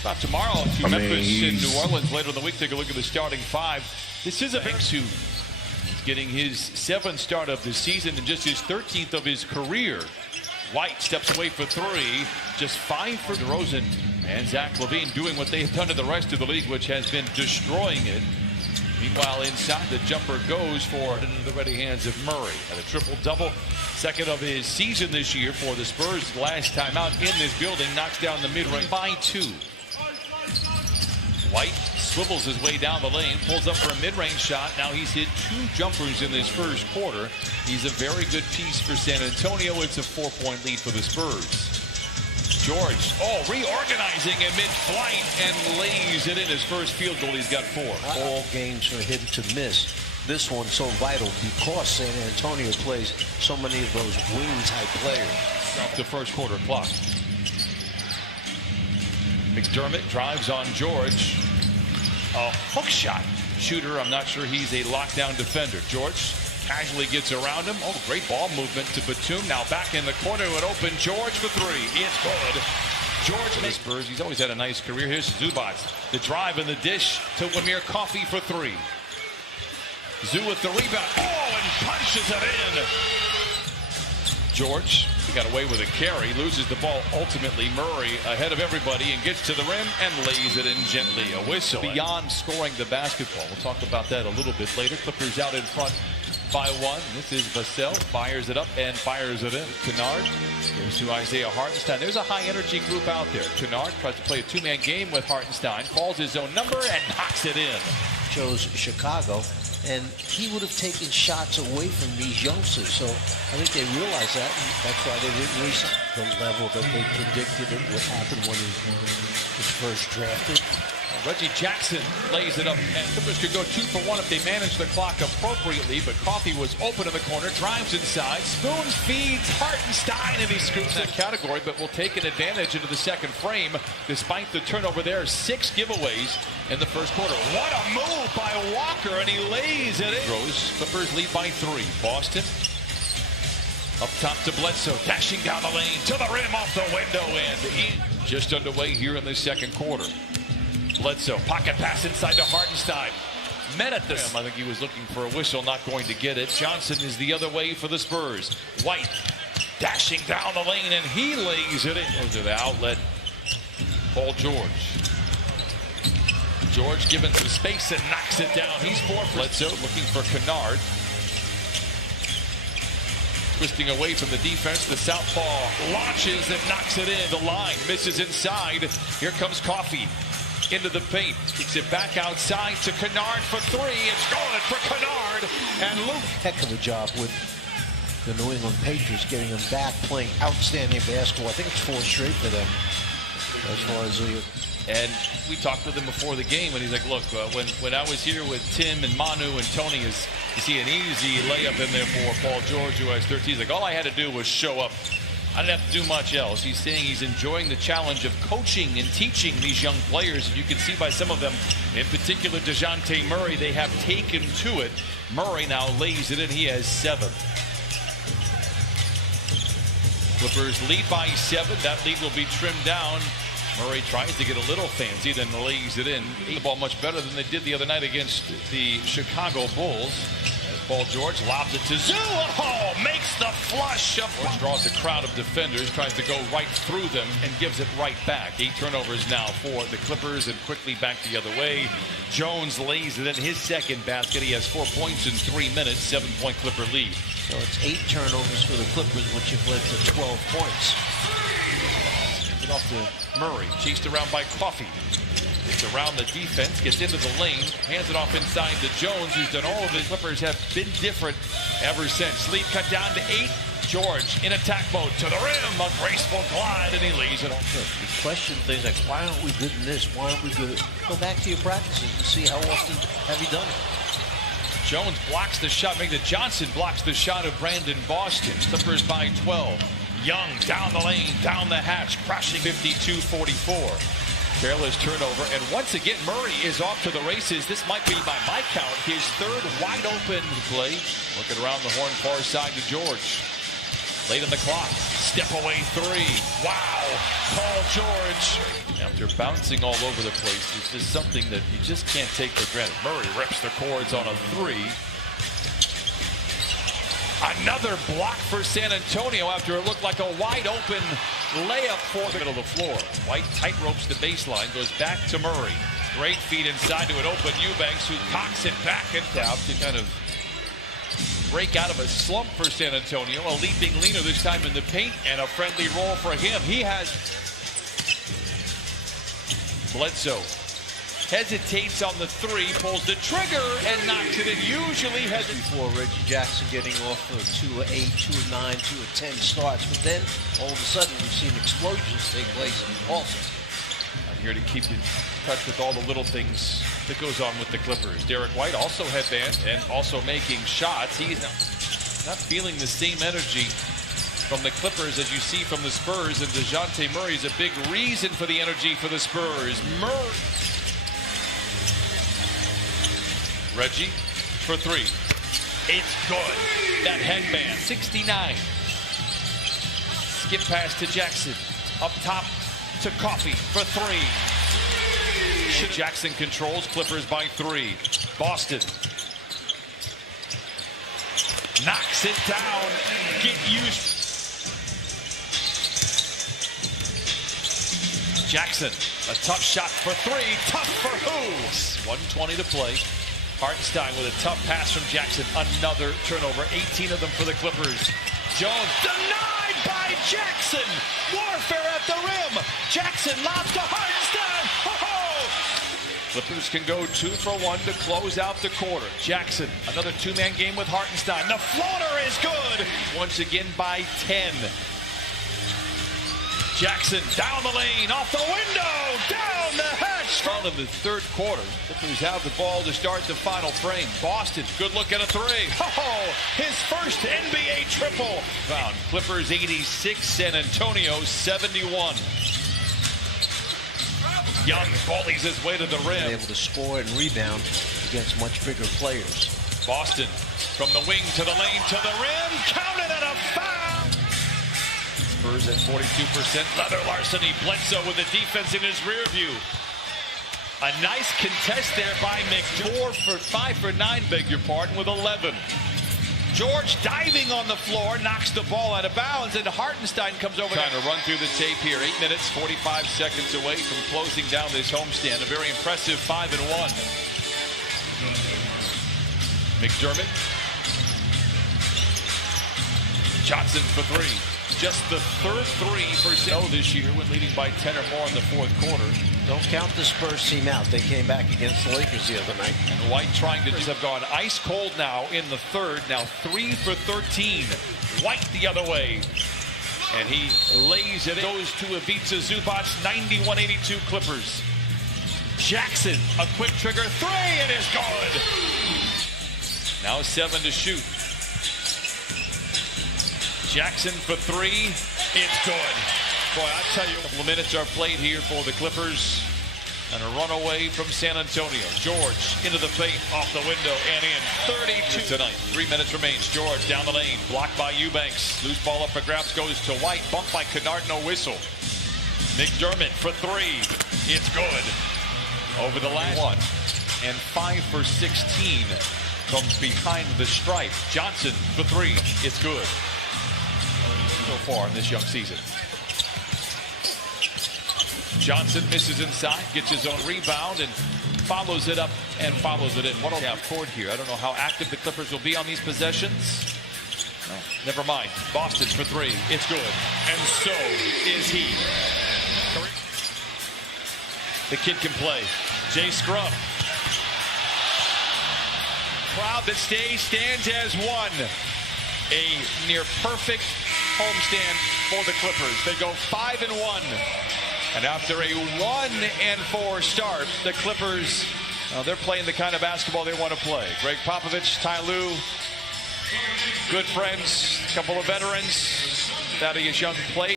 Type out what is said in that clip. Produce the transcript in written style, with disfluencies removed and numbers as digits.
About tomorrow to Memphis and New Orleans later in the week. Take a look at the starting five. This is a big suit. He's getting his 7th start of the season and just his 13th of his career. White steps away for 3, just 5 for DeRozan and Zach LaVine doing what they've done to the rest of the league, which has been destroying it. Meanwhile, inside, the jumper goes for into the ready hands of Murray. At a triple-double, 2nd of his season this year for the Spurs. Last time out in this building, knocks down the mid-range by 2. White swivels his way down the lane, pulls up for a mid-range shot. Now he's hit 2 jumpers in this first quarter. He's a very good piece for San Antonio. It's a 4-point lead for the Spurs. George, reorganizing in mid-flight and lays it in his first field goal. He's got 4. All games for him to miss. This one's so vital because San Antonio plays so many of those wing-type players. Off the first quarter clock. McDermott drives on George. A hook shot. Shooter, I'm not sure he's a lockdown defender. George casually gets around him. Great ball movement to Batum. Now back in the corner to an open George for 3. It's good. George makes Spurs. He's always had a nice career. Here's Zubac. The drive and the dish to Wamir Coffey for 3. Zoo with the rebound. And punches it in. George got away with a carry, loses the ball. Ultimately, Murray ahead of everybody and gets to the rim and lays it in gently. A whistle. Beyond scoring the basketball. We'll talk about that a little bit later. Clippers out in front by 1. This is Vassell. Fires it up and fires it in. Kennard goes to Isaiah Hartenstein. There's a high-energy group out there. Kennard tries to play a 2-man game with Hartenstein. Calls his own number and knocks it in. Chose Chicago. And he would have taken shots away from these youngsters. So I think they realized that, and that's why they didn't reach the level that they predicted it would happen when he was first drafted. Reggie Jackson lays it up, and Clippers could go 2 for 1 if they manage the clock appropriately, but Coffey was open in the corner, drives inside, spoon feeds Hartenstein, and he scoops that category, but will take an advantage into the second frame, despite the turnover there. 6 giveaways in the first quarter. What a move by Walker, and he lays it in. Clippers lead by 3. Boston up top to Bledsoe, dashing down the lane, to the rim, off the window, and just underway here in the second quarter. Bledsoe, pocket pass inside to Hartenstein. Met at the rim. I think he was looking for a whistle, not going to get it. Johnson is the other way for the Spurs. White dashing down the lane, and he lays it in. Goes to the outlet. Paul George. George given some space and knocks it down. He's 4. Bledsoe looking for Kennard. Twisting away from the defense, the southpaw launches and knocks it in. The line misses inside. Here comes Coffey. Into the paint, kicks it back outside to Kennard for 3. It's going for Kennard, and Luke. Heck of a job with the New England Patriots getting them back playing outstanding basketball. I think it's 4 straight for them as far as the. And we talked with him before the game, and he's like, look, when I was here with Tim and Manu and Tony, you see an easy layup in there for Paul George, who has 13. He's like, all I had to do was show up. I didn't have to do much else. He's saying he's enjoying the challenge of coaching and teaching these young players. And you can see by some of them, in particular DeJounte Murray, they have taken to it. Murray now lays it in. He has 7. Clippers lead by 7. That lead will be trimmed down. Murray tries to get a little fancy, then lays it in. The ball much better than they did the other night against the Chicago Bulls. Paul George lobs it to Zoo. Makes the flush. George draws a crowd of defenders, tries to go right through them, and gives it right back. 8 turnovers now for the Clippers, and quickly back the other way. Jones lays it in his second basket. He has 4 points in 3 minutes. 7-point Clipper lead. So it's 8 turnovers for the Clippers, which have led to 12 points. It off to Murray, chased around by Coffey. It's around the defense, gets into the lane, hands it off inside to Jones, who's done all of it. Clippers have been different ever since. Lead cut down to 8. George in attack mode to the rim, a graceful glide, and he lays it off. You question things like, why aren't we good in this? Why aren't we good? Go back to your practices and see how often have you done it. Jones blocks the shot. Johnson blocks the shot of Brandon Boston. Clippers by 12. Young down the lane, down the hatch, crashing 52-44. Careless turnover, and once again Murray is off to the races. This might be, by my count, his 3rd wide open play. Looking around the horn, far side to George. Late on the clock, step away 3. Wow, Paul George. Yep. They're bouncing all over the place. It's just something that you just can't take for granted. Murray rips the cords on a three. Another block for San Antonio after it looked like a wide open layup for the middle of the floor. White tight ropes the baseline, goes back to Murray. Great feed inside to an open Eubanks, who cocks it back and down to kind of break out of a slump for San Antonio. A leaping leaner this time in the paint, and a friendly roll for him. He has Bledsoe. Hesitates on the three, pulls the trigger, and knocks it in. Usually has before Reggie Jackson getting off for 2 of 8, 2 of 9, 2 of 10 starts. But then all of a sudden we've seen explosions take place also. I'm here to keep in touch with all the little things that goes on with the Clippers. Derek White also headband and also making shots. He's not feeling the same energy from the Clippers as you see from the Spurs, and DeJounte Murray is a big reason for the energy for the Spurs. Murray. Reggie for three. It's good. That headband, 69. Skip pass to Jackson. Up top to Coffey for three. Jackson controls, Clippers by three. Boston knocks it down. Get used. Jackson, a tough shot for three. Tough for who? 1:20 to play. Hartenstein with a tough pass from Jackson. Another turnover. 18 of them for the Clippers. Jones denied by Jackson. Warfare at the rim. Jackson lobs to Hartenstein. Oh! Clippers can go 2 for 1 to close out the quarter. Jackson, another two-man game with Hartenstein. The floater is good. Once again by 10. Jackson down the lane, off the window, down the hatch. Front of the third quarter. Clippers have the ball to start the final frame. Boston, good look at a three. Oh, his first NBA triple. Found Clippers 86, San Antonio 71. Young bullies his way to the rim. Able to score and rebound against much bigger players. Boston from the wing to the lane to the rim. Counted and a foul. Spurs at 42%. Leather larceny. Bledsoe with the defense in his rear view. A nice contest there by McDermott. 5 for 9, beg your pardon, with 11. George diving on the floor, knocks the ball out of bounds, and Hartenstein comes over. Trying to run through the tape here. 8 minutes, 45 seconds away from closing down this homestand. A very impressive 5-1. McDermott. Johnson for three. Just the third three for Snow this year when leading by 10 or more in the fourth quarter. Don't count the Spurs team out. They came back against the Lakers the other night. And White trying to have gone ice cold now in the third. Now 3 for 13. White the other way. And he lays it. Goes to Ivica Zubac. 91-82 Clippers. Jackson, a quick trigger three, and it's good. Now 7 to shoot. Jackson for three. It's good. Boy, I tell you, a couple of minutes are played here for the Clippers. And a runaway from San Antonio. George into the paint, off the window, and in. 32 tonight. 3 minutes remains. George down the lane, blocked by Eubanks. Loose ball up for grabs, goes to White. Bumped by Kennard, no whistle. McDermott for three. It's good. Over the last one. And 5 for 16 from behind the stripe. Johnson for three. It's good. So far in this young season. Johnson misses inside, gets his own rebound, and follows it up and follows it in. What a court here. I don't know how active the Clippers will be on these possessions. No, never mind. Boston for three. It's good. And so is he. The kid can play. Jay Scrubb. Crowd that stays stands as one. A near perfect homestand for the Clippers. They go 5-1. And after a 1-4 start, the Clippers, they're playing the kind of basketball they want to play. Greg Popovich, Ty Lue, good friends, a couple of veterans. Thaddeus Young played.